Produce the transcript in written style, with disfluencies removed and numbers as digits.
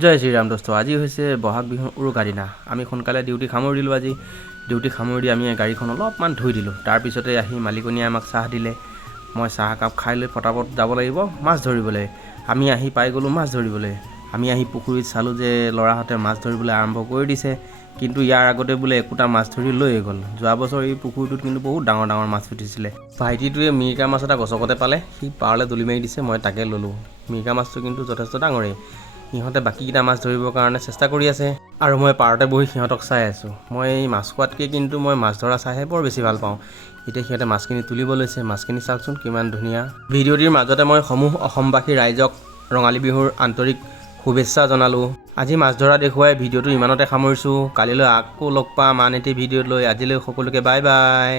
জয় শ্ৰীৰাম দোস্ত। আজি হৈছে বহাগ বিহুৰ উৰুকা দিনা। আমি সোনকালে ডিউটি সামৰি দিলোঁ। আজি ডিউটি সামৰি দি আমি গাড়ীখন অলপমান ধুই দিলোঁ। তাৰপিছতে আহি মালিকনীয়ে আমাক চাহ দিলে। মই চাহ একাপ খাই লৈ পটাপট যাব লাগিব মাছ ধৰিবলৈ। আমি আহি পাই গ'লোঁ মাছ ধৰিবলৈ। আমি আহি পুখুৰীত চালোঁ যে ল'ৰাহঁতে মাছ ধৰিবলৈ আৰম্ভ কৰি দিছে, কিন্তু ইয়াৰ আগতে বোলে একোটা মাছ ধৰি লৈয়ে গ'ল। যোৱা বছৰ এই পুখুৰীটোত কিন্তু বহুত ডাঙৰ ডাঙৰ মাছ উঠিছিলে। ভাইটিটোৱে মিৰিকা মাছ এটা গছকতে পালে, সি পাৰলৈ দলি মাৰি দিছে, মই তাকে ল'লোঁ। মিৰিকা মাছটো কিন্তু যথেষ্ট ডাঙৰেই। সিহঁতে বাকীকেইটা মাছ ধৰিবৰ কাৰণে চেষ্টা কৰি আছে আৰু মই পাৰতে বহি সিহঁতক চাই আছোঁ। মই এই মাছ খোৱাতকৈ কিন্তু মই মাছ ধৰা চাইহে বৰ বেছি ভাল পাওঁ। এতিয়া সিহঁতে মাছখিনি তুলিব লৈছে। মাছখিনি চাওকচোন কিমান ধুনীয়া। ভিডিঅ'টিৰ মাজতে মই সমূহ অসমবাসী ৰাইজক ৰঙালী বিহুৰ আন্তৰিক শুভেচ্ছা জনালোঁ। আজি মাছ ধৰা দেখুৱাই ভিডিঅ'টো ইমানতে সামৰিছোঁ। কালিলৈ আকৌ লগ পাম আন এটি ভিডিঅ'ত লৈ। আজিলৈ সকলোকে বাই বাই।